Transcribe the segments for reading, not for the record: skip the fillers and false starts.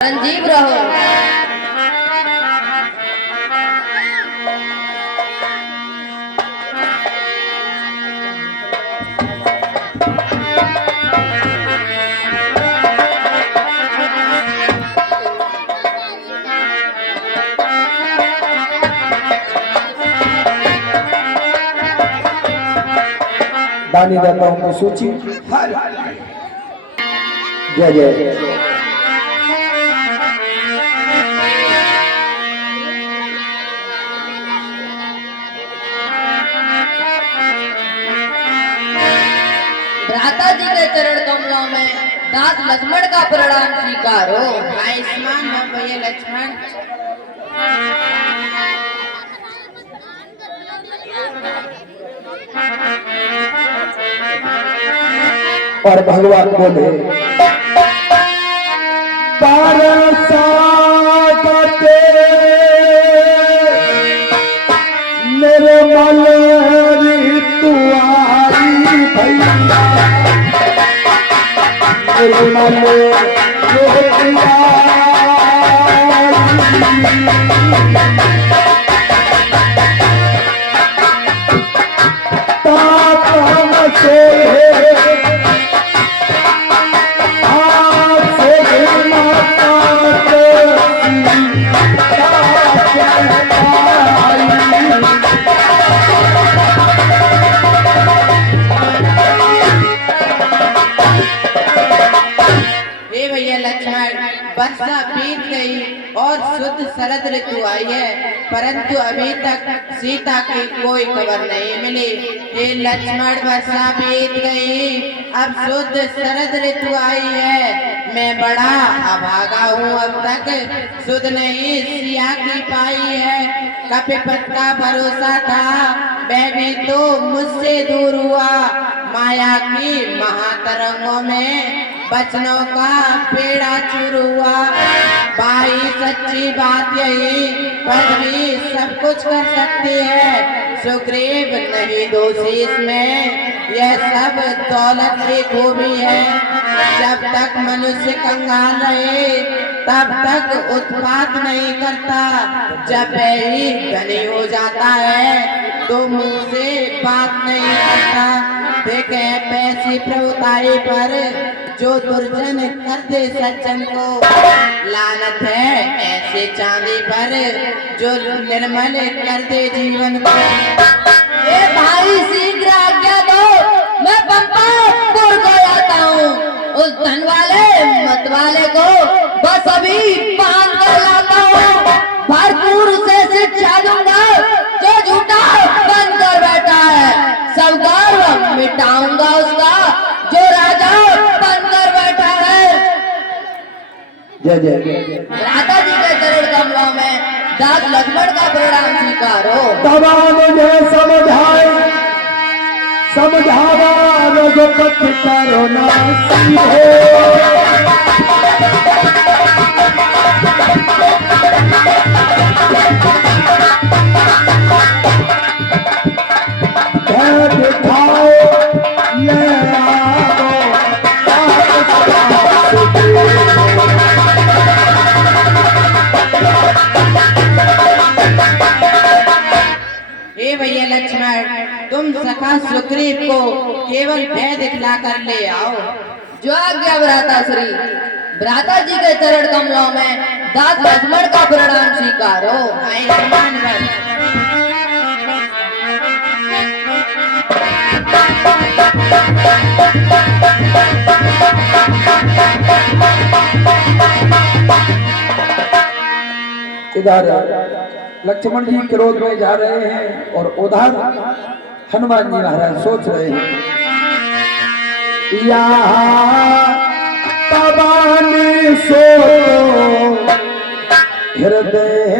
संजीव रहो। दानी दाताओं की सूची। जय जय। भ्राता जी के चरण कमलों में दास लक्ष्मण का प्रणाम स्वीकारो। आयुष्मान भैया लक्ष्मण। और भगवान बोले बरसाते निर्मल ऋतु आई भैया निर्मल ऋतु वर्षा बीत गई और शुद्ध शरद ऋतु आई है, परंतु अभी तक सीता की कोई खबर नहीं मिली। हे लक्ष्मण, वर्षा बीत गई, अब शुद्ध शरद ऋतु आई है। मैं बड़ा अभागा हूँ, अब तक शुद्ध नहीं सिया की पाई है। कपिपत का भरोसा था, वह भी तो मुझसे दूर हुआ। माया की महातरंगों में बचनों का पेड़ा चूर हुआ। भाई सच्ची बात यही, पृथ्वी सब कुछ कर सकती है, सुग्रीव नहीं दोषी इसमें, यह सब दौलत की खूबी है। जब तक मनुष्य कंगाल रहे तब तक उत्पात नहीं करता, जब वही धनी हो जाता है तो मुंह से बात नहीं करता। देखे पैसी प्रभुताई पर जो दुर्जन कर दे सज्जन को, लानत है ऐसे चांदी पर जो निर्मल कर दे जीवन को। ए भाई शीघ्र आज्ञा दो, मैं पंपापुर को आता हूँ। उस धन वाले मत वाले को बस अभी बांध कर लाता हूँ। भरपूर उसे शिक्षा दूंगा जो झूठा बन कर बैठा है। सब गर्व मिटाऊंगा उसका जो राजा बनकर बैठा है। जय जय। भ्राता जी के चरण कमलों में दास लक्ष्मण का प्रणाम स्वीकारो। तबा मुझे समझावा रघुपति करो ना सीधे। हे भैया लक्ष्मण, तुम सखा सुग्रीव को केवल भय दिखला कर ले आओ। जो आज्ञा भ्राता श्री। भ्राता जी के चरण कमलों में दास लक्ष्मण का प्रणाम स्वीकारो। आयुष्मान भव। इधर लक्ष्मण जी क्रोध में जा रहे हैं और उधर हनुमान जी महाराज सोच रहे हैं, तबानी सो हृदय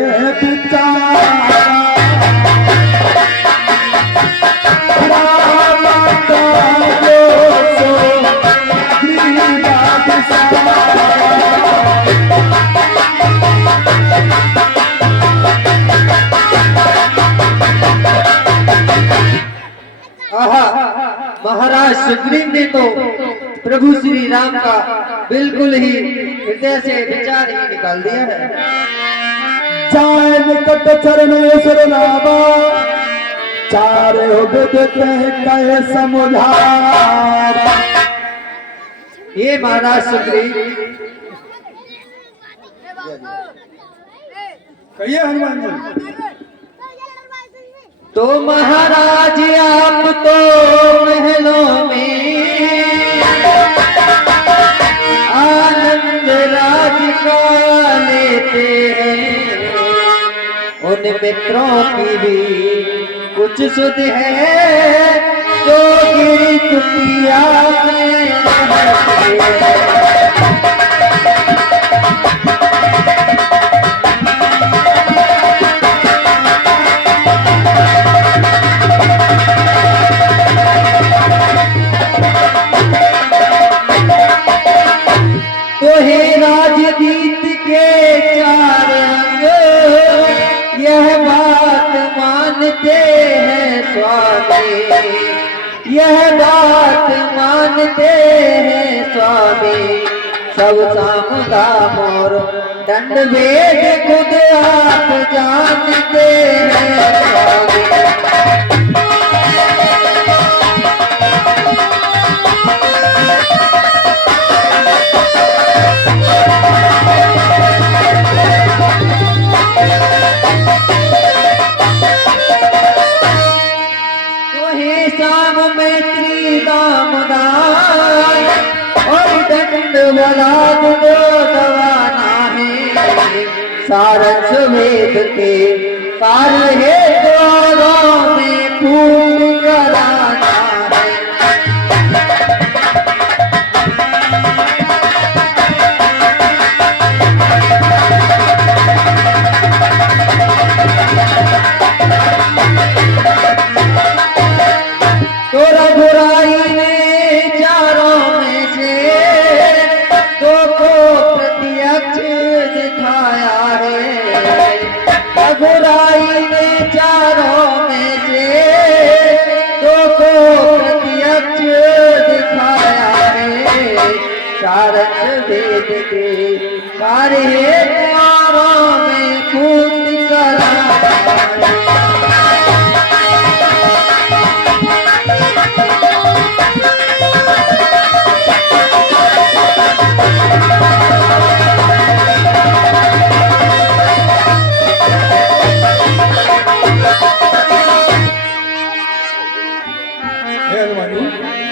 महाराज सुग्रीव ने तो प्रभु श्री राम का बिल्कुल ही हृदय से विचार ही निकाल दिया है। जाए निकट चरण ईश्वर नामा, चारे हो देते कहे समझा। ये महाराज सुग्रीव, कहिए हनुमान जी। तो महाराज आप तो महलों में आनंद राज का लेते हैं, उन मित्रों की भी कुछ सुध है जो गिरी कुटिया में रहते हैं। तो हे राजनीत के चार अंग, यह बात मानते हैं स्वामी, यह बात मानते हैं स्वामी। सब साम दाम और दंड भेद खुद आप जानते हैं स्वामी। श्याम मैत्री दामदार और दंड बलाद दो दवाना है, सारस वेद के कार्य है दोनों में पूर्ण कराना है। तो रघुराई ने चारों में से दो को प्रत्यक्ष दिखाया है, रघुराई ने चारों में से दो को प्रत्यक्ष दिखाया है। सारस वेद के कार्य चारों में पूर्ण कराया है।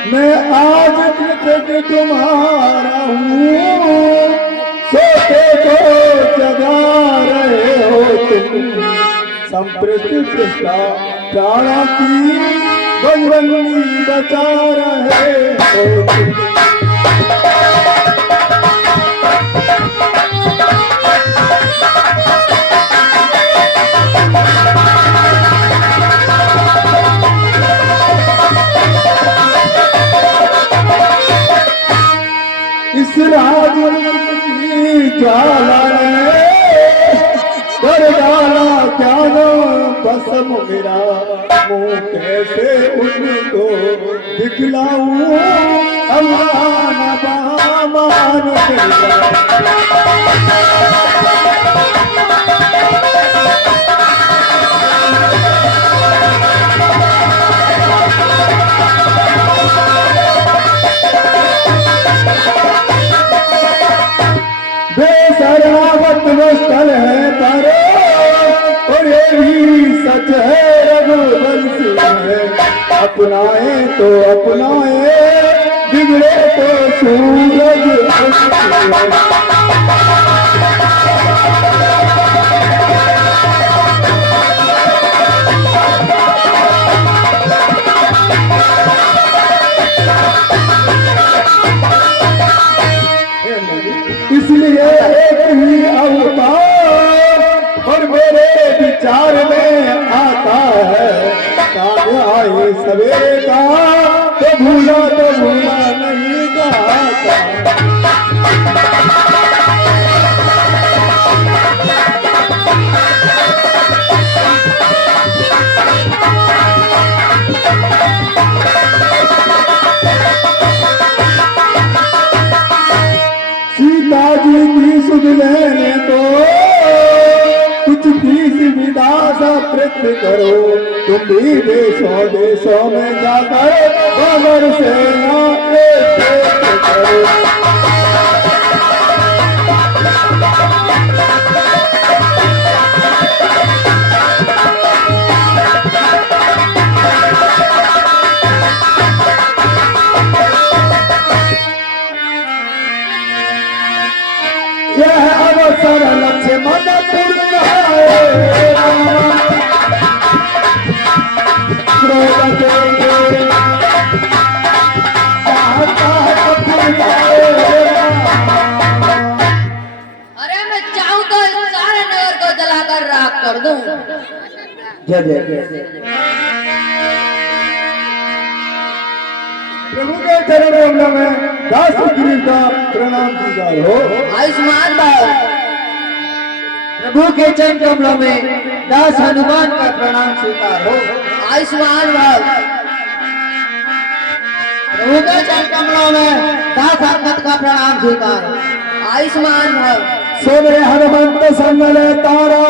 मैं आज कृतज्ञ तुम्हारा हूँ, सोते को जगा रहे हो तुम, संप्रति कृष्णा प्राणा की बजरंगी बचा रहे हो तुम। इस राज की ज्वाला ने कर डाला ज्ञान भस्म मेरा, मुँह कैसे उनको दिखलाऊं अमान मान बेसरावत वो स्थल है तारो, और ये भी सच है रघुवंश है। अपनाए तो अपनाए, बिगड़े तो सूरज उगते। इसलिए एक ही अवतार और मेरे विचार में आता है, काम आए सवेरे का तो भूला नहीं गाता। रहने दो, कुछ फीस विदा सकृत करो, तुम भी देशों देशों में जाकर अमर सेना एकजुट करो। यह अवसर लक्ष्मण पूर्ण है, क्रोध देंगे चाहता है पूर्ण है। अरे मैं चाहूं तो इस सारे नगर को जलाकर राख कर दूं। जय जय प्रभु के चरण कमलों में दास गिरी का प्रणाम स्वीकार हो। आयुष्मान भव। प्रभु के चरण कमलों में दास हनुमान का प्रणाम स्वीकार हो। आयुष्मान भव। प्रभु के चरण कमलों में दास हनुमत का प्रणाम स्वीकार हो। आयुष्मान भव। सोने हनुमंत संगल तारा,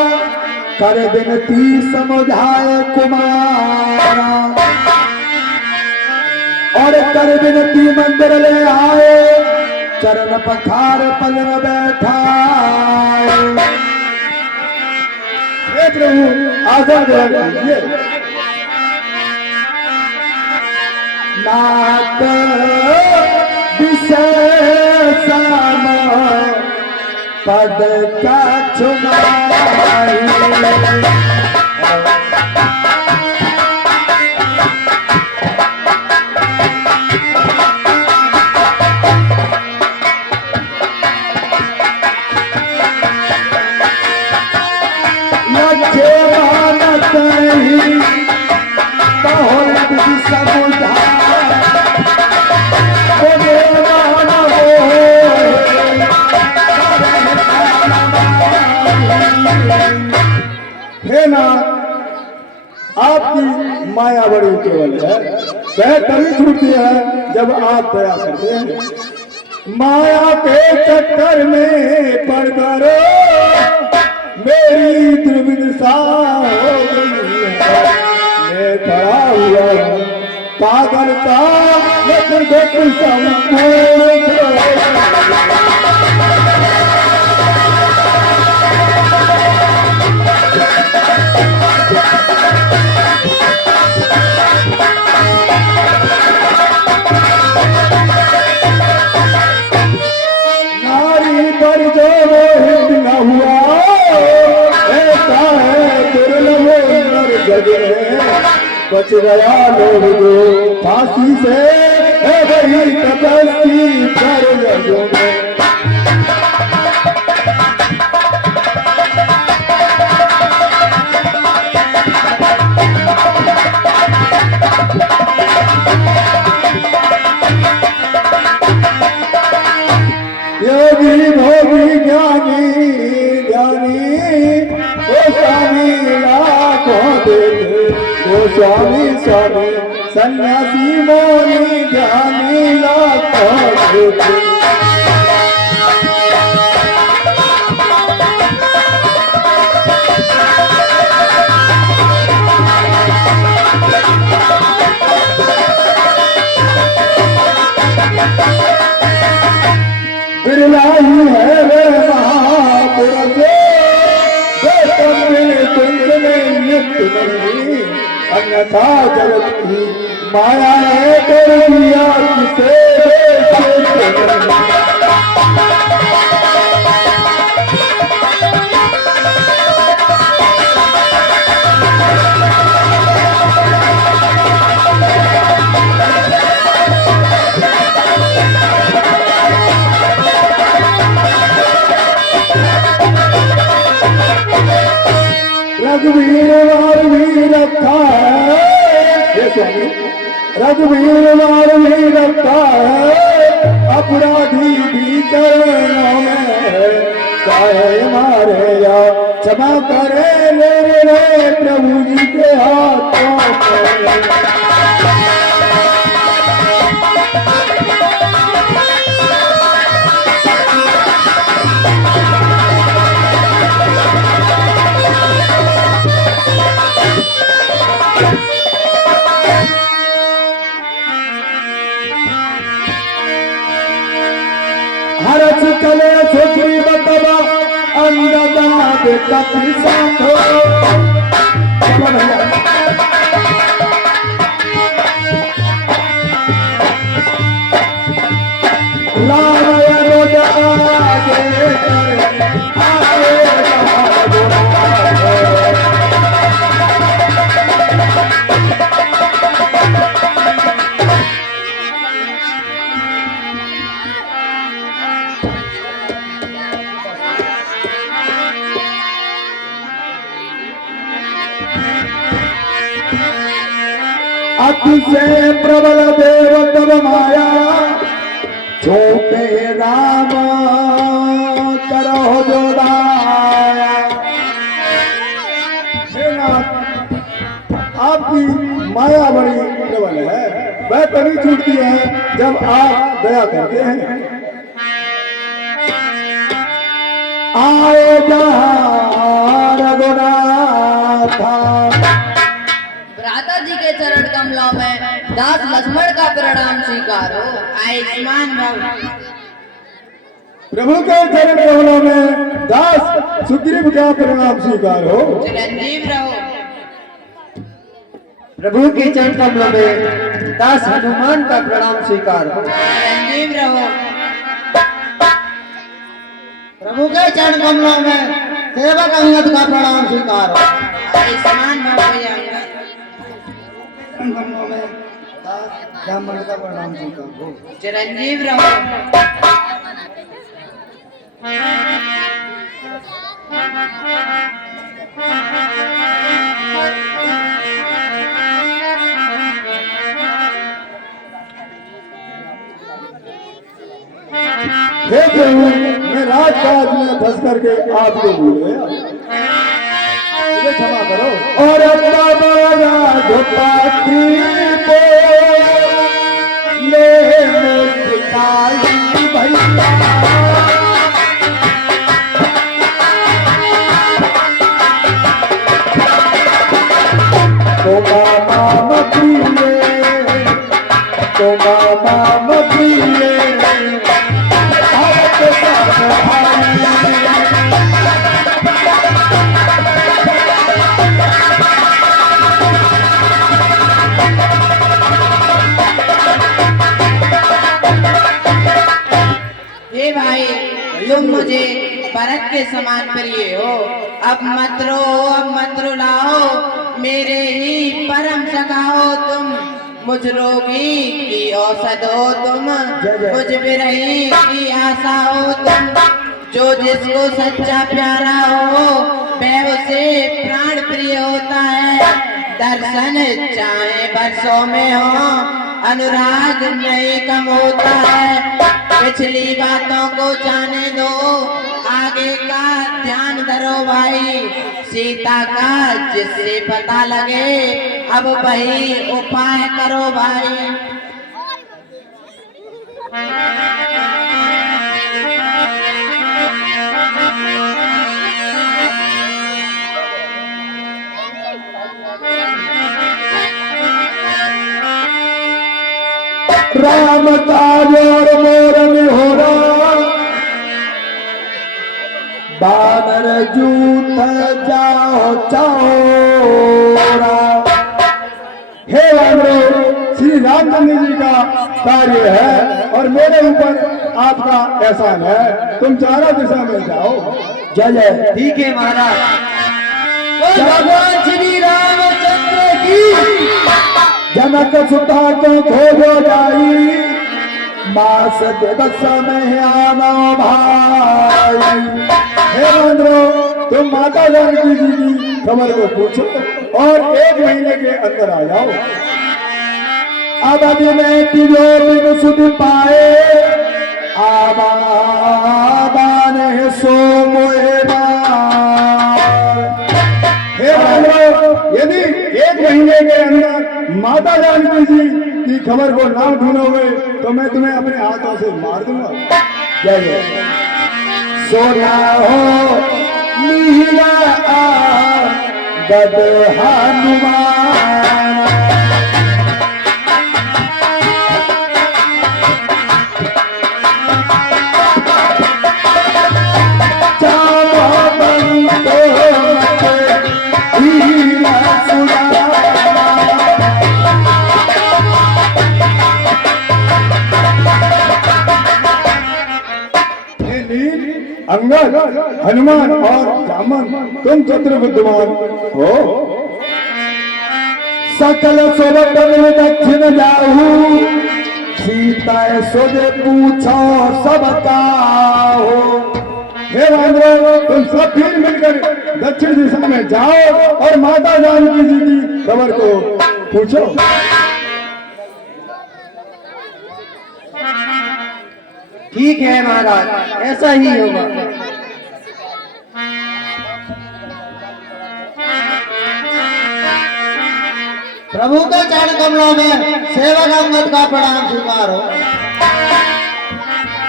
कर बिनती समझाए कुमारा, और कर बिनती मंदिर ले आए, चरण पखार पल में बैठाए। हे प्रभु आसन ग्रहण कीजिए। नाथ विशेषम पद का चुनाई, आपकी माया बड़ी केवल है, वह तभी छूटती है जब आप दया करते हैं। माया के चक्कर में पड़कर मेरी दुर्विदशा हो गई है। मैं खड़ा हुआ पागल सा संपूर्ण। नारी पर जो मोहित न हुआ, ऐसा है दुर्लभ नर जग में। बच गया लोग जो फांसी से, है वही तपस्वी कर जगों में। योगी भोगी ज्ञानी ज्ञानी ओ स्वामी लाखों देखे, ओ स्वामी स्वामी सन्यासी मोनी ज्ञानी लाखों देखे। बिरला ही है वे महापुरुष, कुंज में नित्य नहीं, अन्यथा जगत की माया है कर दिया किसे। रघुवीर वार भी रखा है, ये स्वामी रघुवीर वार भी रखा है, अपराधी भी चरणों में है। चाहे मारे या क्षमा करे मेरे प्रभु जी के हाथों में। बेटा की साथ हो। चलो भैया लावया रोजा आगे आगे अति से प्रबल देव तब माया छोटे राम करो जो दाया। हे नाथ, आपकी माया बड़ी प्रबल है, वह तभी छूटती है जब आप दया करते हैं। आए जहाँ रघुनाथा भ्राता जी के चरण कमलों में दास लक्ष्मण का प्रणाम स्वीकारो। आयुष्मान भव। प्रभु के चरण कमलों में दास सुग्रीव का प्रणाम स्वीकार हो। चिरंजीव रहो। प्रभु के चरण कमलों में दास हनुमान का प्रणाम स्वीकार हो। चिरंजीव रहो। प्रभु के चरण कमलों में सेवक अंगद का प्रणाम स्वीकार हो। आयुष्मान भव भैया। कमलों में दास ब्राह्मण का प्रणाम स्वीकार हो। चिरंजीव रहो। हे प्रभु, मैं राजकाज में फंस करके आपको भूल गया, मुझे क्षमा करो। और हे भाई, तुम मुझे भरत के समान प्रिय हो। अब मत रो, अब मत रुलाओ, मेरे ही परम सखा हो तुम। मुझ रोगी की औषध हो तुम, मुझ विरही की आशा हो तुम। जो जिसको सच्चा प्यारा हो वह उसे प्राण प्रिय होता है। दर्शन चाहे बरसों में हो, अनुराग नहीं कम होता है। पिछली बातों को जाने दो, आगे का ध्यान धरो भाई। सीता का जिससे पता लगे, अब वही उपाय करो भाई। राम काज और मोर निहोरा, बानर जूत जाओ चौरा। हे वानरों, श्री रामचंद्र जी का कार्य है और मेरे ऊपर आपका एहसान है। तुम चारों दिशा में जाओ। जय जय। ठीक है महाराज। भगवान श्री रामचंद्र की। जनक सुता को खोजो जाई, मास दस में आना भाई। हे बंदरो, तुम माता जानकी जी की खबर को पूछो और 1 महीने के अंदर आ जाओ। अब में तिजोरी सुध पाए, आबादान है सो मोएबा। हे बंदरो, यदि 1 महीने के अंदर माता जानकी जी की खबर को ना ढूंढोगे तो मैं तुम्हें अपने हाथों से मार दूंगा। जय जय। सोना हो मीरा गद हनुमान, चाहो बंदो हनुमान और जामन तुम चतुर्विद्वान हो। सकल सोबत मिल दक्षिण जाहू, सीता सोजे पूछो सबका हो। हे वानरों, तुम सब फिर मिलकर दक्षिण दिशा में जाओ और माता जानकी जी की खबर को पूछो। ठीक है महाराज, ऐसा ही होगा। प्रभु के चरण कमलों में सेवक अंगद का प्रणाम स्वीकार हो।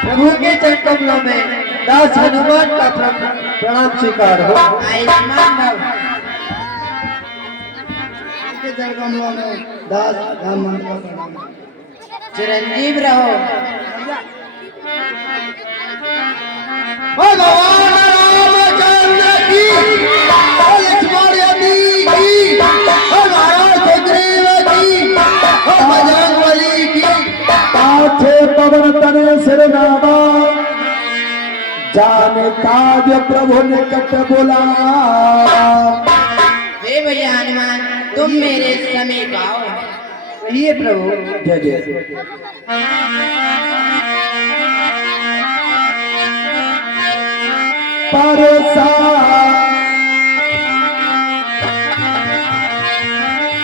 प्रभु के चरण कमलों में दास हनुमान का प्रणाम स्वीकार हो। आयुष्मान भव। के चरण कमलों में दास रामन का प्रणाम। चिरंजीव रहो। भगवान रामचंद्र की, लक्ष्मण यति की, महाराज सुग्रीव की, बजरंगबली की। पाछे पवन तने सिर नावा, जाने काज प्रभु निकट बोला। हे भैया हनुमान, तुम मेरे समीप आओ। कहिए प्रभु। जय जय।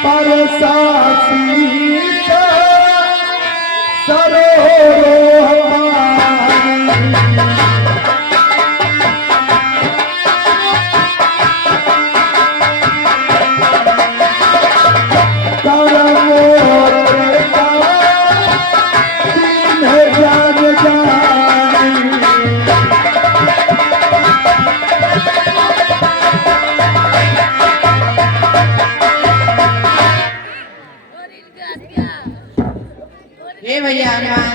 परसासी सरोह हे भैया हनुमान,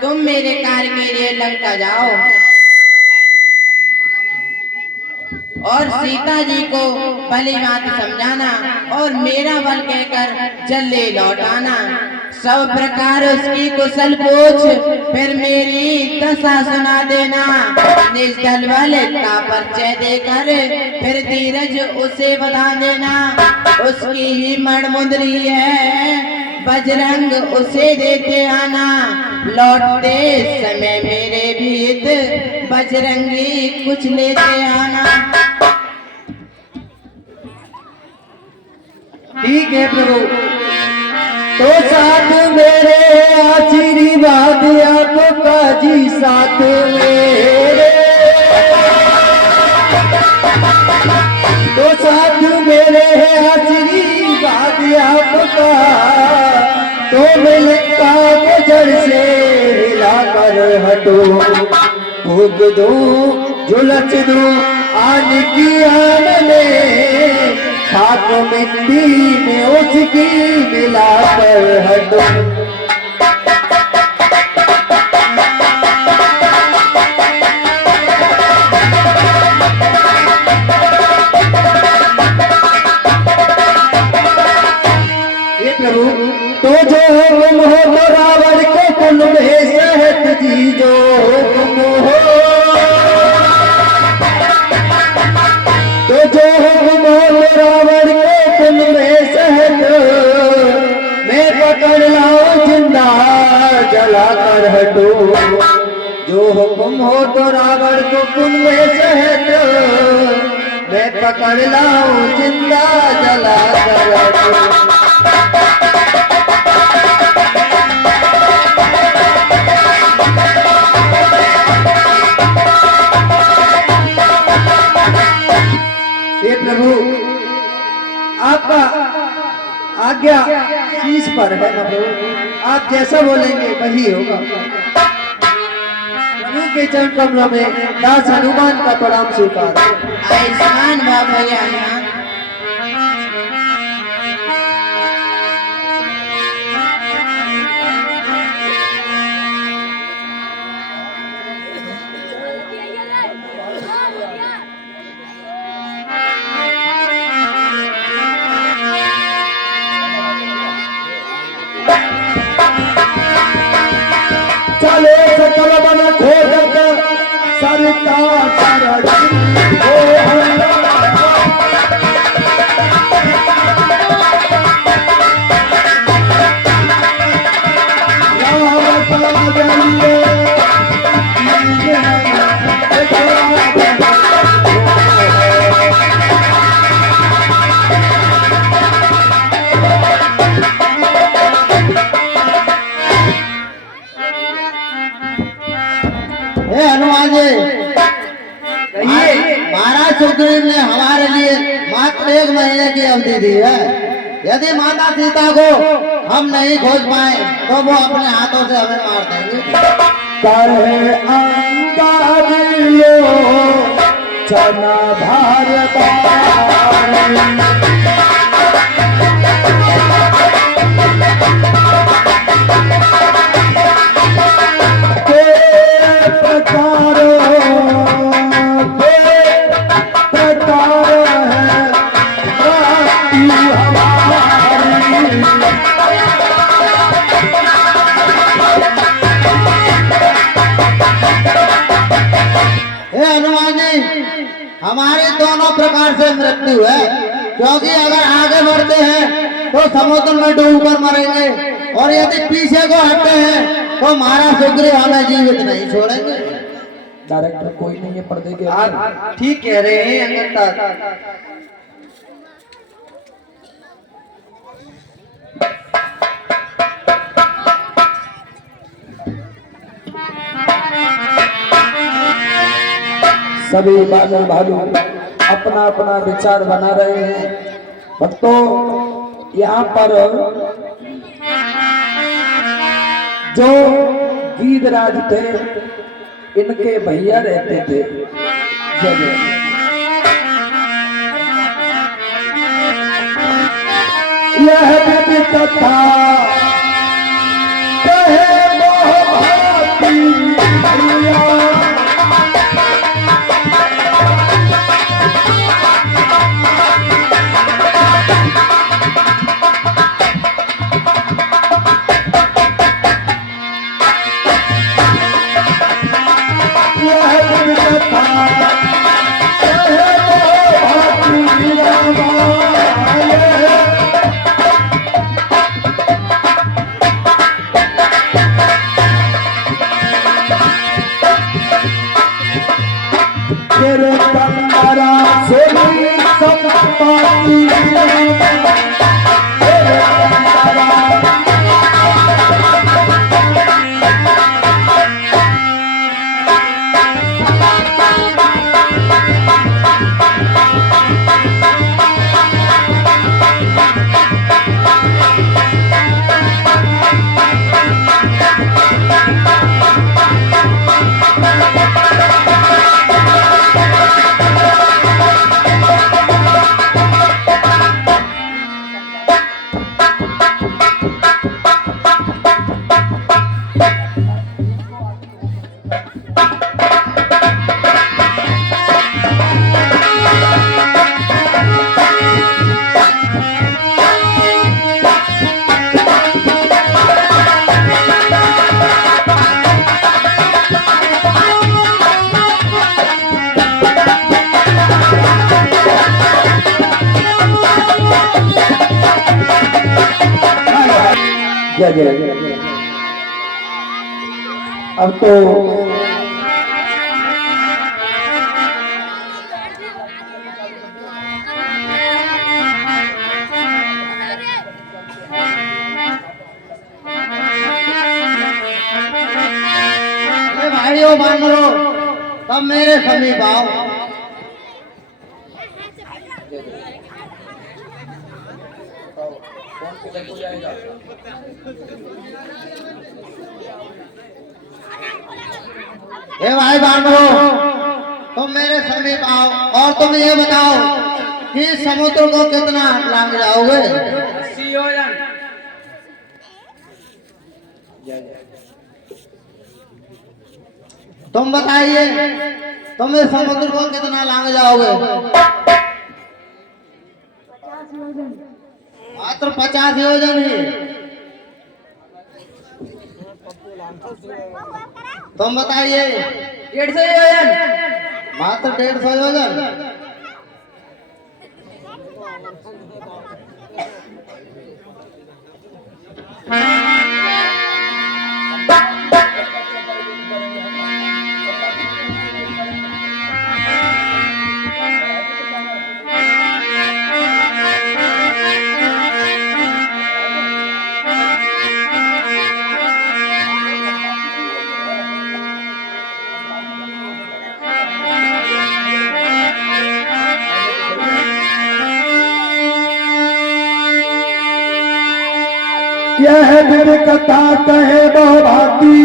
तुम मेरे कार्य के लिए लंका जाओ और सीता जी को भली बात समझाना और मेरा बल कहकर जल्दी लौटाना। सब प्रकार उसकी कुशल पूछ, फिर मेरी दशा सुना देना। निष्ठल बल का परिचय देकर फिर धीरज उसे बता देना। उसकी ही मणमुद्री है, बजरंग उसे देते आना। लौटते समय मेरे भीत बजरंगी कुछ लेते आना। ठीक है प्रभु। तो साथ मेरे आशीर्वाद आपका जी, साथ मेरे। तो साथ मेरे आशीर्वाद आपका, तो मिलका के जड़ से हिला कर हटो। भोग दो झुलस दो आन की आन में, खाक मिट्टी में उसकी मिला कर हटो। हे प्रभु, तो जो हुक्म हो तो रावण के कुल में सहत जी, जो हुक्म हो तो जो हुक्म हो रावण के कुल में सहत, मैं पकड़ लाऊं जिंदा जला कर हटो। जो हुक्म हो तो रावण को कुल में सहत, मैं पकड़ लाऊं जिंदा जला कर हटो। हे प्रभु, आपका आज्ञा शीश पर है ना प्रभु। आप जैसा बोलेंगे वही होगा। प्रभु के चरण कमलों में दास हनुमान का प्रणाम स्वीकार। आयुष्मान भव भैया हनुमान। चले सकल बन खोजत सरिता सरजी। सुग्रीव ने हमारे लिए मात्र 1 महीने की अवधि दी है। यदि माता सीता को हम नहीं खोज पाए तो वो अपने हाथों से हमें मार देंगे। कहे अंगारिलो चना भारत हे हनुमान जी, हमारे दोनों प्रकार से मृत्यु है, क्योंकि अगर आगे बढ़ते हैं तो समुद्र में डूबकर मरेंगे और यदि पीछे को हटते हैं तो महाराज सुग्रीव हमें जीवित नहीं छोड़ेंगे। डायरेक्टर कोई नहीं है पर्दे के आप ठीक कह रहे हैं अंगद। सभी बादल भालू अपना अपना विचार बना रहे हैं। भक्तों, यहाँ पर जो गीधराज थे इनके भैया रहते थे। जब यह भी कथा कहे मोहब्बती भैया तेरे कंदरा से भी संपत्ति तेरे कंदरा जय जय। अब तो भाइयों बांधो, तब मेरे समीप आओ। हे भाई बांधो, तुम मेरे समीप आओ और तुम ये बताओ कि समुद्र को कितना लांग जाओगे? 80 योजन। तुम बताइए, तुम इस समुद्र को कितना लांग जाओगे? मात्र 50 योजन ही। तुम बताइए। 150 योजन। मात्र 150 योजन। यह विधि कथा कहे बहुभाती,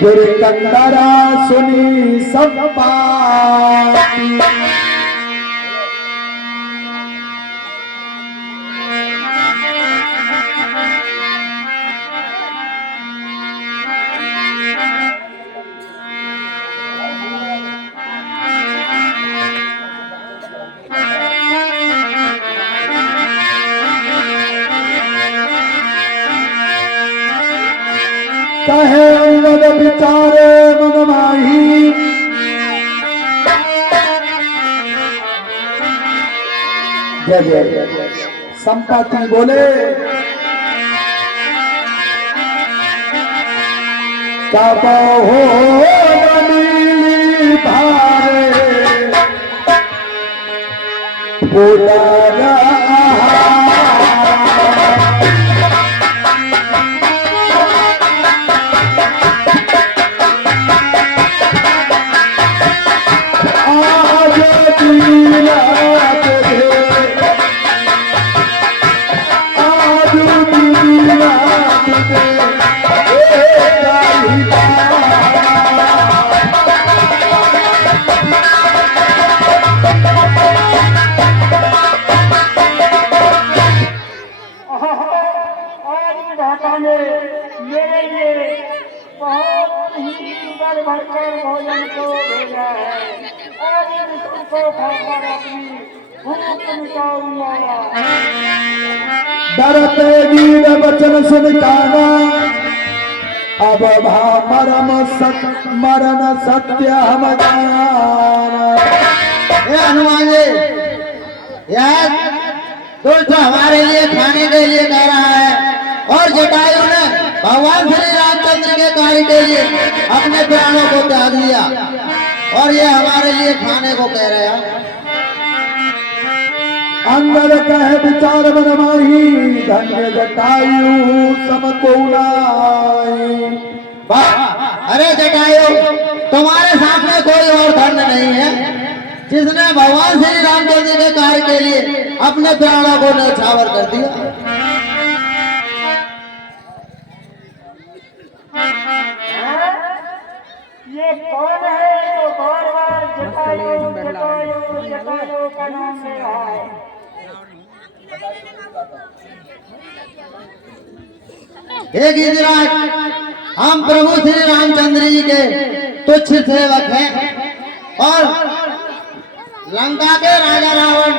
गिरकंदरा सुनी सब बाती। कहे अंगद विचारे मन माही, जय जय। संपाति बोले कब हो नीली भारे बोला मेरे लिए बहुत ही बढ़ बढ़कर भोजन को भेजा है और इसको खाकर अपनी भूख मिटाऊंगा। डरते वीर वचन सुन काना, अब मरण सत्य हम जाना। हनुमान जी, यार दुष्ट हमारे लिए खाने के लिए कह रहा है और जटायु ने भगवान श्री रामचंद्र के कार्य के लिए अपने प्राणों को त्याग दिया और ये हमारे लिए खाने को कह रहे हैं। अंगद कहे विचार मन माही, धन्य जटायु समको नाई। अरे जटायु, तुम्हारे साथ में कोई और धर्म नहीं है जिसने भगवान श्री रामचंद्र के कार्य के लिए अपने प्राणों को न्यौछावर कर दिया। ये कौन है तो बार बार जटायु जटायु जटायु का नाम ले रहा है। हे गिरिराज, हम प्रभु श्री रामचंद्र जी के तुच्छ सेवक हैं और लंका के राजा रावण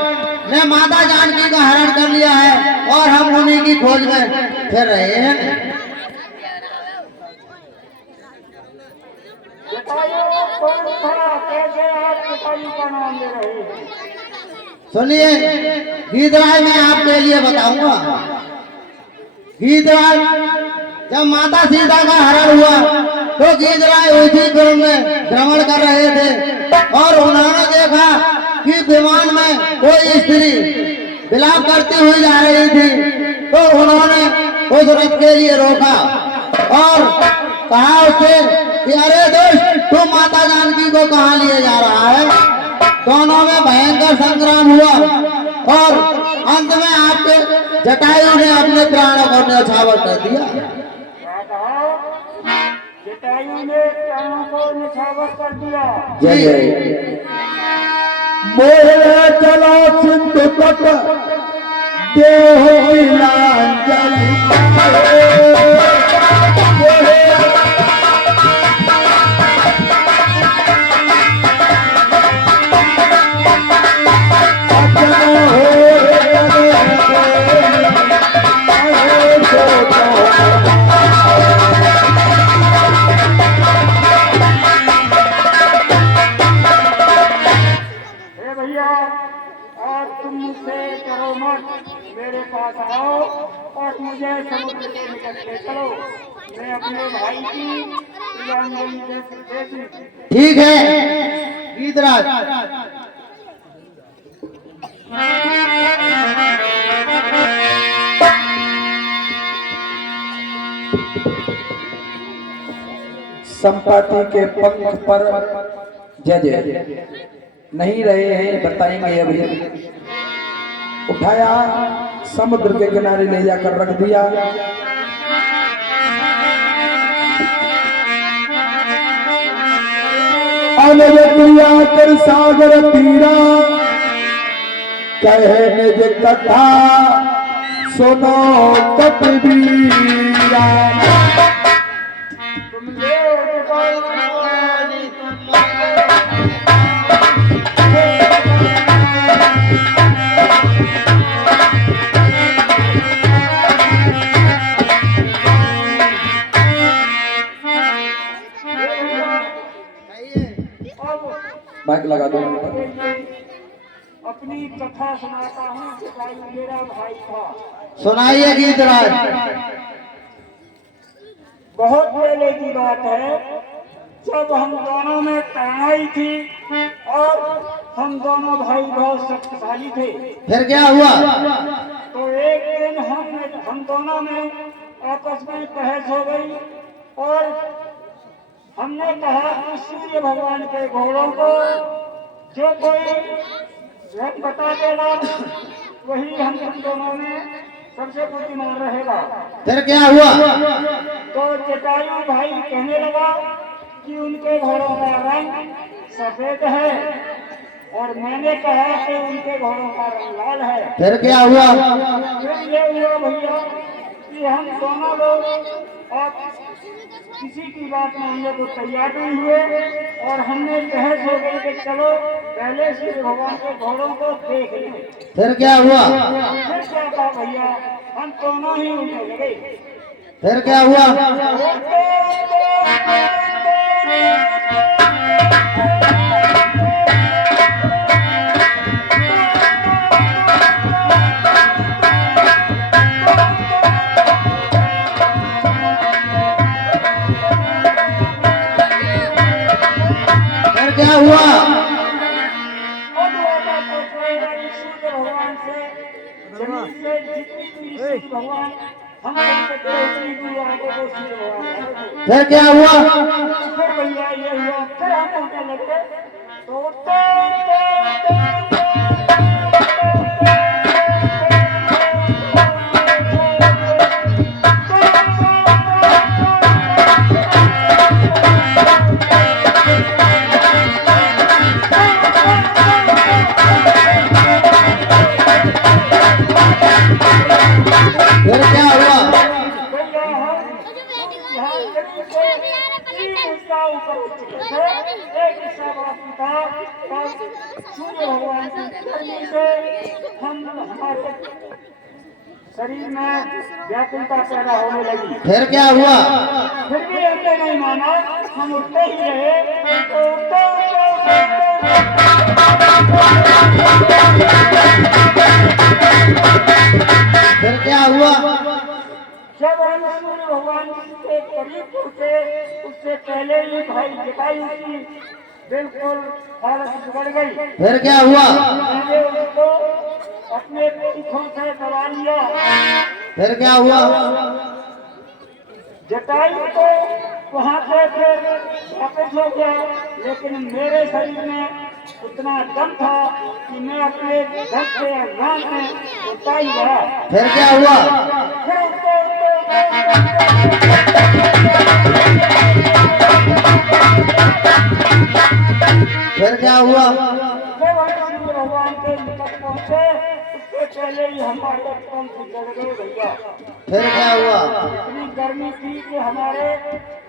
ने माता जानकी का हरण कर लिया है और हम उन्हीं की खोज में फिर रहे हैं। जटायु कौन था, कैसे आप जटायु का नाम ले रहे हैं? सुनिए गिरिराज, मैं आपके लिए बताऊंगा। गिरिराज, जब माता सीता का हरण हुआ तो गिरिराज उसी क्रम में भ्रमण कर रहे थे और उन्होंने देखा कि विमान में कोई स्त्री विलाप करती हुई जा रही थी। तो उन्होंने उस रथ के लिए रोका और कहा उससे कि अरे दोस्त, तू माता जानकी को कहाँ लिए जा रहा है। दोनों में भयंकर संग्राम हुआ और अंत में आपके जटायु ने अपने प्राणों को न्यौछावर कर दिया। जटायु ने प्राणों को न्यौछावर कर दिया। जय जय। मोह चला सिंधु तट, देहो नीलांजलि। मेरे पास आओ और मुझे समुद्र के निकट ले चलो। मैं अपने भाई की तिलांजलि दे दूं। ठीक है गिरिराज। संपाति के पंख पर जय जय नहीं रहे हैं, बताएंगे अभी। उठाया समुद्र के किनारे ले जाकर रख दिया। अनवतिया कर सागर तीरा कहे निज कथा सुनो कपीरा। माइक लगा दो। अपनी कथा सुनाता हूँ। सिपाही मेरा भाई था। सुनाइए गीत राज। बहुत पहले की बात है, जब हम दोनों में तनाई थी और हम दोनों भाई बहुत शक्तिशाली थे। फिर क्या हुआ? तो एक दिन हम दोनों में आपस में बहस हो गई और हमने कहा कि सूर्य भगवान के घोड़ों को जो कोई रंग बता देगा वही हम दोनों में सबसे बुद्धिमान रहेगा। फिर क्या हुआ? तो जटायु भाई कहने लगा कि उनके घोड़ों का रंग सफेद है और मैंने कहा कि उनके घोड़ों का रंग लाल है। फिर क्या हुआ? फिर ये हुआ भैया कि हम दोनों लोग अब किसी की बात मानने को तैयार नहीं हुए और हमने बहस हो गई कि चलो पहले सूर्य भगवान के घोड़ों को देख लें। फिर क्या हुआ? फिर क्या था भैया, हम दोनों ही उड़ने लगे। फिर क्या हुआ? फिर क्या हुआ? सूर्य भगवान से जमीन से जितनी सूर्य भगवान हम सकते उतनी दूर आगे को सूर्य भगवान। फिर क्या हुआ? फिर भैया ये हुआ, फिर हम उड़ने लगे तो फिर क्या हुआ? एक हिस्सा बाकी था और सूर्य भगवान की गर्मी से हम हमारे शरीर में व्याकुलता पैदा होने लगी। फिर क्या हुआ? फिर भी हमने नहीं माना, हम उठते ही रहे तो फिर क्या हुआ? जब हम सूर्य भगवान के करीब पहुंचे उससे पहले ही भाई जटायु की बिल्कुल हालत बिगड़ गई। फिर क्या हुआ? मैंने उसको अपने पीठों से दबा लिया। फिर क्या हुआ? जटायु तो वहां से फिर वापस हो गया, लेकिन मेरे शरीर में उतना दम था कि मैं अपने घर से अज्ञान में उड़ता ही रहा। फिर क्या हुआ? फिर उसको फिर क्या हुआ? जब हम सूर्य भगवान के निकट पहुंचे उससे पहले ही हमारे पंख जल गए भैया। फिर क्या हुआ? इतनी गर्मी थी कि हमारे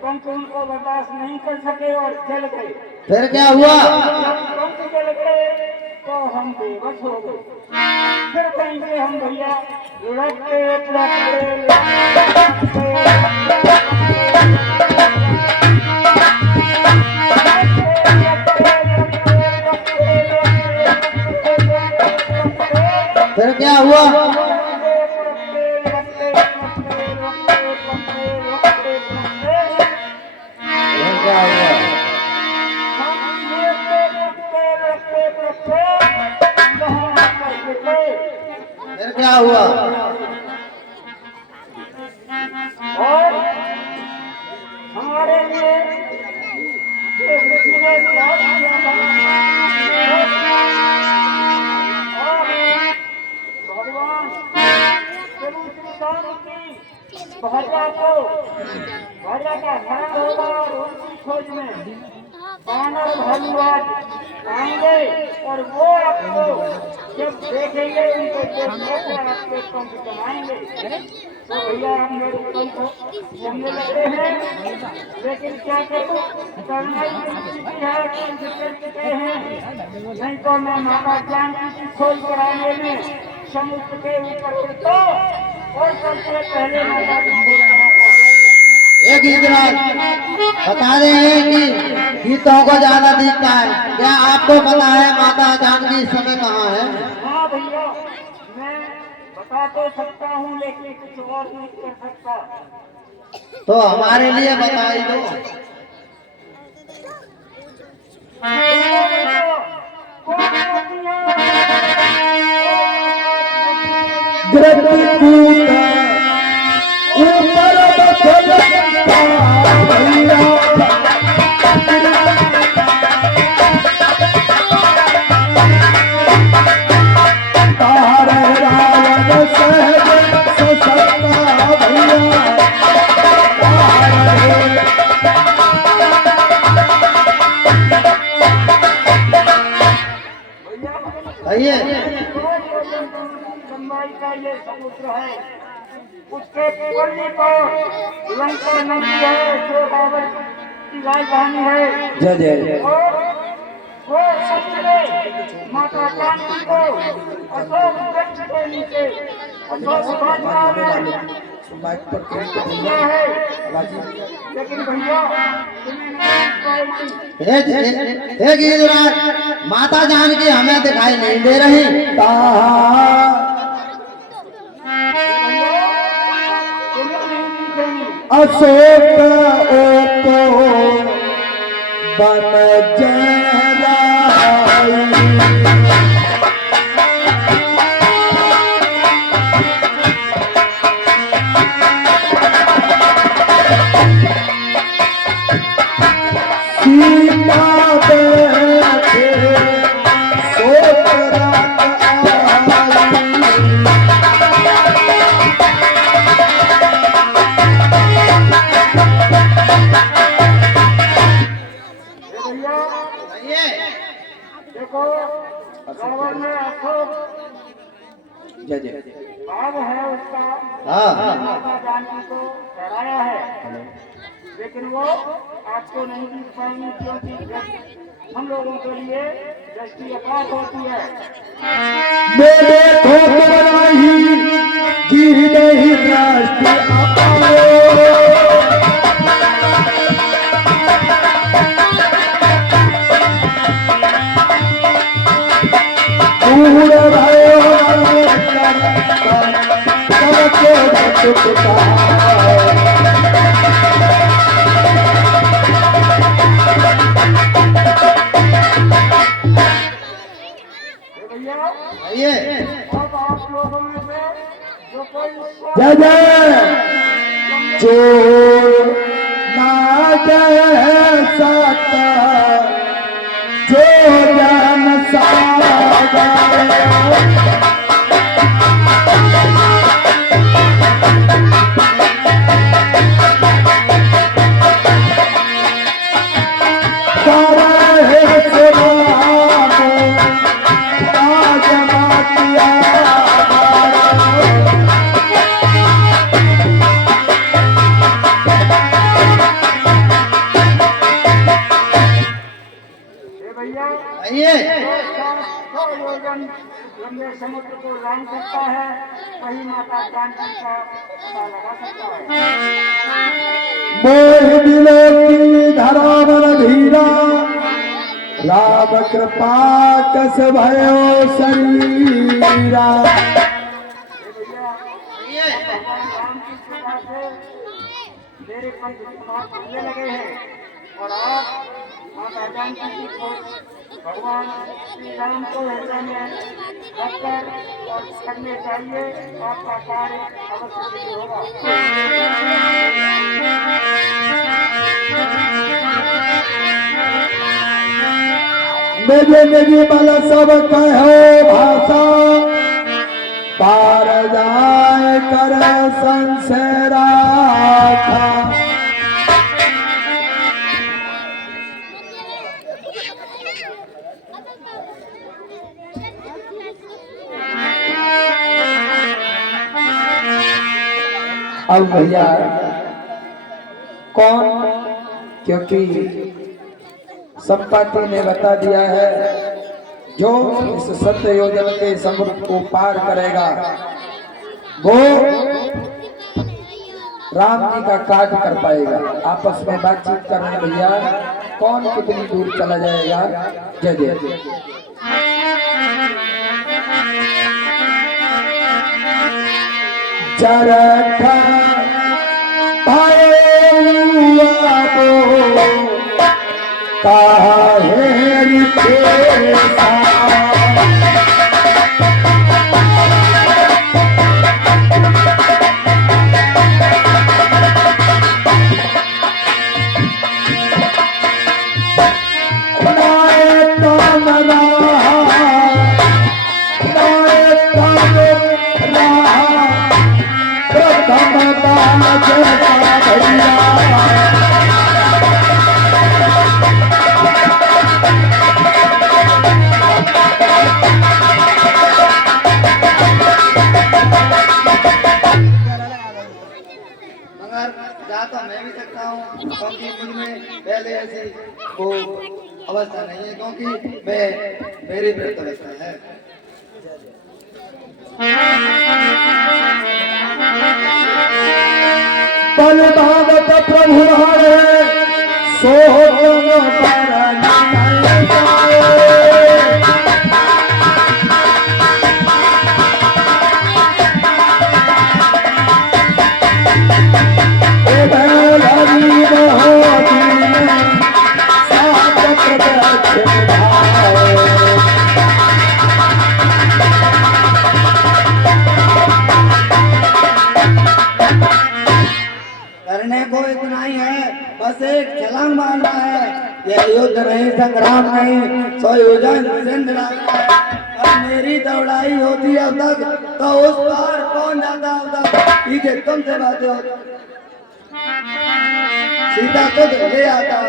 पंख उनको बर्दाश्त नहीं कर सके और जल गए। फिर क्या हुआ? जब पंख जल गए तो हम बेबस हो गए। फिर कहीं से हम भैया लड़ते फिर क्या हुआ? फिर क्या हुआ? फिर क्या हुआ? और हमारे लिए जो ऋषि ने त्याग किया था और भगवान हरिया का हरण होगा और उनकी खोज में बानर भालू आज आएंगे और वो आपको जब देखेंगे उनको देखने से आपके पंख कमाएंगे। तो भैया हम मेरे पंख जमने लगते हैं, लेकिन क्या करूं, करना ही की है, पंख कर चुके हैं। नहीं तो मैं माता जानकी की खोज कराने में समुद्र के ऊपर उड़ता और सबसे पहले माता की खोज कराता। एक गीतराज बता रहे हैं कि गीतों को ज्यादा दिखता है, क्या आपको पता है माता जानकी इस समय कहाँ है? हाँ भैया, मैं बता तो सकता हूँ लेकिन कुछ और नहीं कर सकता। तो हमारे लिए बता ही दो। ऊपर तारे रावण सहज ससक्ता भैया आइए लंबाई का ये समुद्र है, उसके पल्ली पर लंका नदी है जो रावण की राजधानी है। जय जय और वो समुद्र माता जानकी को अशोक वृक्ष के नीचे अशोक वाटिका में माइक पर कहीं तो किया है। लेकिन भैया तुम्हें हे गीतराज, माता जानकी हमें दिखाई नहीं दे रही। अशोक ओको बन जराई सीता बैठे सोच रात आई देखो रावण ने अशोक जय जय भाव है उसका हाँ माता जानकी को डराया है, लेकिन वो आपको नहीं दिख पाएंगी क्योंकि हम लोगों के लिए दृष्टि अपार होती है। मेरे ठोकराई गिर नहीं राष्ट्र आओ दूर भयो सबके चुपता भैया आइए अब आप लोगों में से जो कोई जय जय जो ना जय सत जो जन सागर सारे सेवाओं राज मातिया भैया आइए 100 योजन लंबे समुद्र को लांग सकता है, वही माता जानकी का पता लगा सकता है। मोह दिलो की धरावन धीरा राम कृपा कस भयो शरीरा भैया भगवान राम की कृपा से मेरे पंख चलने लगे हैं और आप माता जानकी की खोज भगवान श्री राम को हृदय में रखकर और करने चाहिए, आपका कार्य अवश्य सिद्ध होगा। मेरे मेरी बल सब कहो भाषा पार जाए कर संसेरा था। अब भैया कौन, क्योंकि संपाति ने बता दिया है जो इस सत्य योजन के समुद्र को पार करेगा वो राम जी का काज कर पाएगा। आपस में बातचीत कर रहे हैं भैया, कौन कितनी दूर चला जाएगा। जय जय। चरखा काहे तेरा जा तो मैं भी सकता हूँ, क्योंकि मुझ में पहले ऐसी वो अवस्था नहीं है, क्योंकि मेरी व्रत अवस्था है। बल भागत प्रभु हरे सो तुम पर करने को इतना ही है, बस एक छलांग मारना है। यह युद्ध नहीं, संग्राम नहीं, स्वयोजन सिंध लाना है। और मेरी दौड़ाई होती अब तक तो उस पार कौन जाता अब तक। पीछे तुमसे बातें होती, सीता खुद ले आता।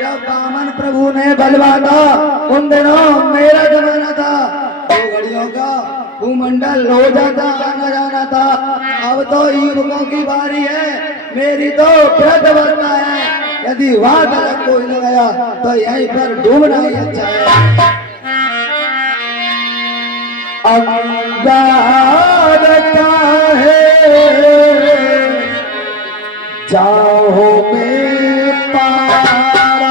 जब वामन प्रभु ने बलवाता उन दिनों मेरा जमाना था, 2 घड़ियों का भूमंडल हो जाता, आना जाना था। अब तो युवकों की बारी है, मेरी तो व्रत अवस्था है। यदि वहां तक कोई न गया तो यहीं पर डूबना ही अच्छा है। अंगार चाहे जाओ में पारा,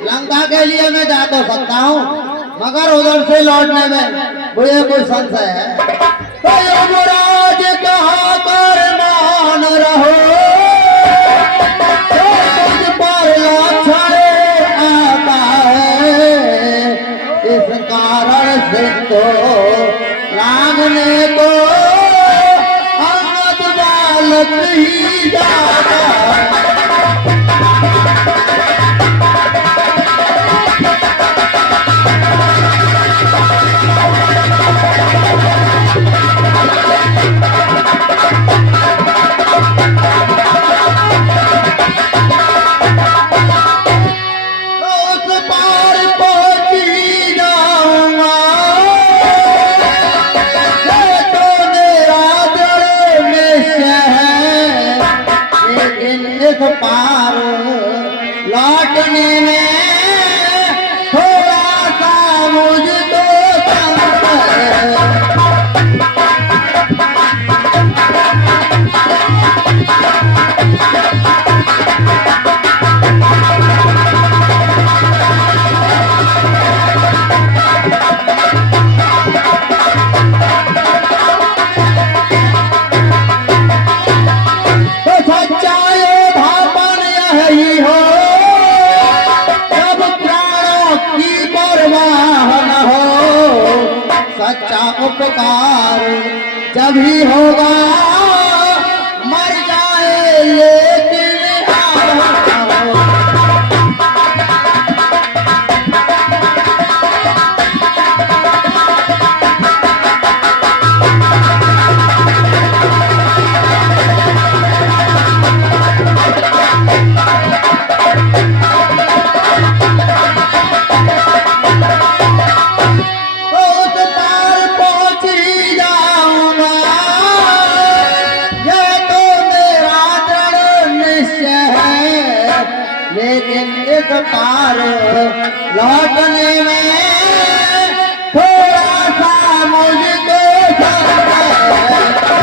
लंका के लिए मैं जा तो सकता हूँ, मगर उधर से लौटने में मुझे कोई संशय है। तो युवराज कहा कर मान रहो, तो मुझ पर लक्षण आता है। इस कारण से तो लागने को अंगद बालक ही जाता है। पुकार जभी होगा मर जाए लेकिन आओ। उस पार पहुंच ही जाऊंगा, ये तो मेरा दृढ़ निश्चय है, लेकिन इस पार लौटने में थोड़ा सा मुझको समय है।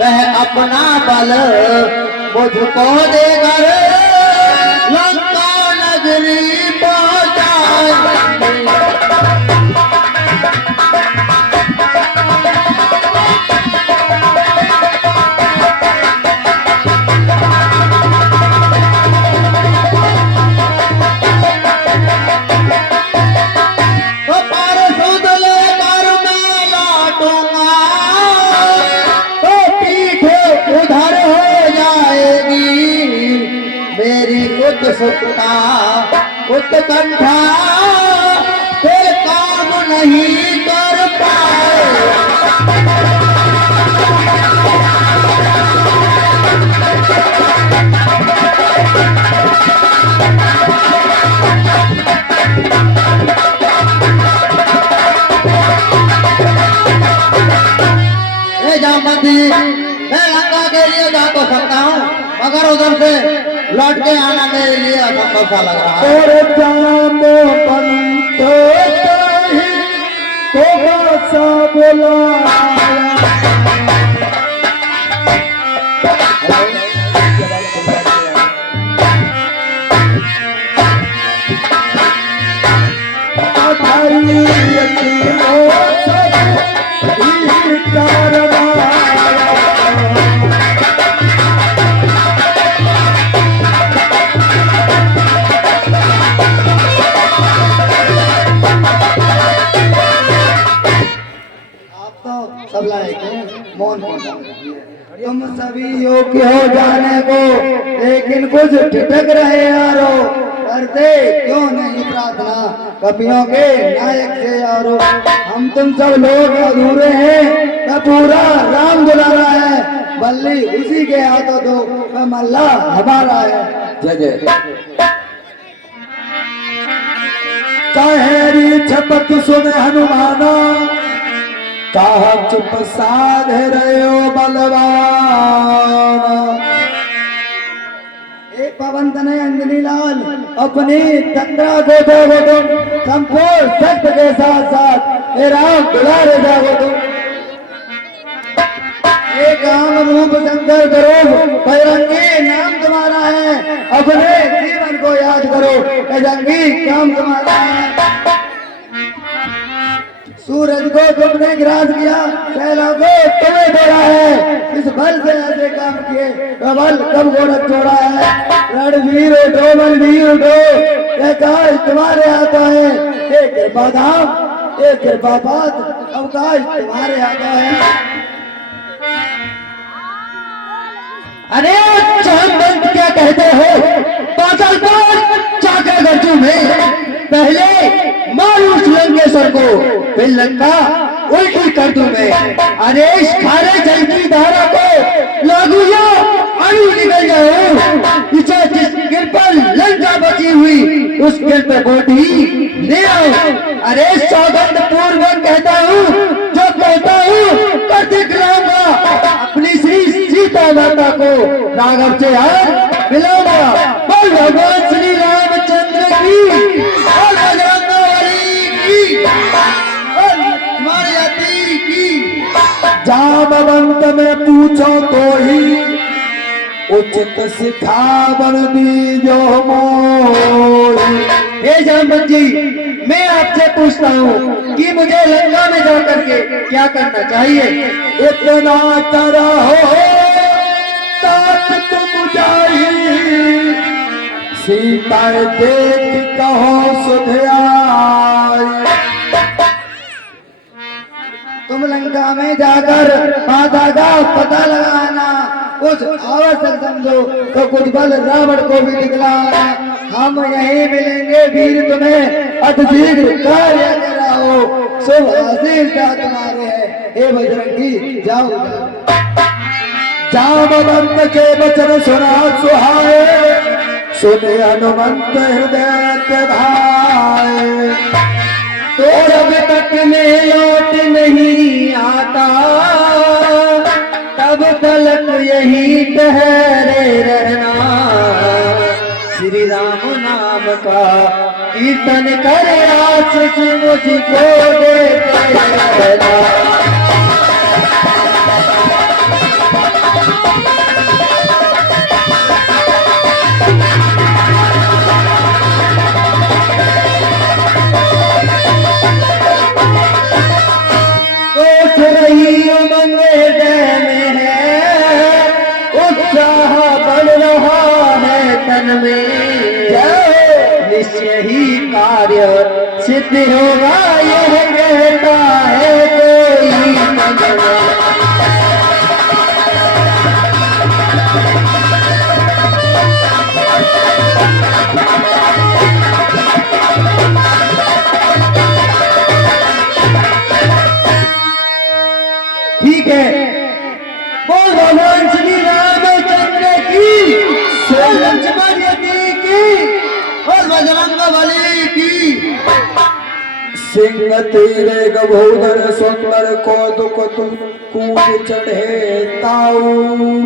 वह अपना बल मुझको देकर लंका नगरी पहुंचाएंगे। तो परसुद लेकर मैं लौटूंगा, तो पीठ उधर हो जाएगी मेरी उत्सुकता उत्कंठा, फिर काम नहीं कर पाए। जामवंती, मैं लंका के लिए जा तो सकता हूँ, मगर उधर से लौट के आना मेरे लिए असंभव सा लग रहा है। और जामवंत तो बासा बोला सब लायक मौन तुम सभी योग्य हो जाने को, लेकिन कुछ ठिठक रहे यारो, करते क्यों नहीं प्रार्थना कपियों के नायक से यारो। हम तुम सब लोग अधूरे हैं, मैं पूरा राम दुलारा है, बल्ली उसी के हाथों दो, मैं मल्ला हमारा है। जय जय। चाहेरी छपत सुन हनुमाना, चाह चुप साध रहो बलवान। एक पवन तनय अंजनी लाल अपनी तंद्रा गोदो गोदो संपूर्ण सत्य के साथ साथ हे राम दुलारे जागो तुम। एक काम रूप शंकर करो, बजरंगी नाम तुम्हारा है, अपने जीवन को याद करो, बजरंगी काम तुम्हारा है। सूरज को तुमने ग्रास किया, शैला को तुम्हें तोड़ा है, इस बल से ऐसे काम किए तो बल कब गोरख छोड़ा है। रणवीर उठो बलवीर उठो, ये काज तुम्हारे हाथों है, ये कृपा धाम ये कृपा पात अवकाश तुम्हारे हाथों है। अरे चांद क्या कहते हो, पाचल पर चाका गज्जू में पहले मारू लंकेश्वर को, फिर लंका उल्टी कर दूं मैं। अरे इस खारे जल की धारा को लागू या अणु निकल जाओ, पीछे जिस गिर पर लंका बची हुई उस गिर पे बोटी ले आओ। अरे सौगंध पूर्वक कहता हूँ, जो कहता हूँ कर दिखलाऊंगा, अपनी श्री सीता माता को राघव से हाथ मिलाऊंगा। बोल भगवान श्री रामचंद्र की और बजरंगबली की और हमारी जाति की। जामवंत में पूछो तो ही उचित सिखावन दीजो मोहि। हे जामवंत जी, मैं आपसे पूछता हूँ कि मुझे लंका में जाकर के क्या करना चाहिए? इतना करो तात तुम जाही, सीता देख कहो सुध आई। तुम लंका में जाकर माता का पता लगाना, कुछ आवश्यक समझो तो कुछ बल रावण को भी दिखलाना। हम यहीं मिलेंगे, वीर तुम्हें अतिशीघ्र कार्य कराओ। शुभ आशीष तुम्हारे है, हे बजरंगी जाओ जाओ। जामवंत के वचन सुना सुहाए, सुने हनुमंत हृदय के भाए। तो जब तक मैं लौट नहीं आता, तब तलक यही ठहरे रहना। श्री राम नाम का कीर्तन कर आशीष मुझको देते रहना। निश्चय ही कार्य सिद्ध होगा, यह कहता है कोई मन में। ठीक है, बोल भगवान श्री रामचंद्र की, लक्ष्मण जी की, और बजरंग बली की। सिंह तेरे गभोदर सुंदर को दुख तुम कूद चढ़े ताऊ।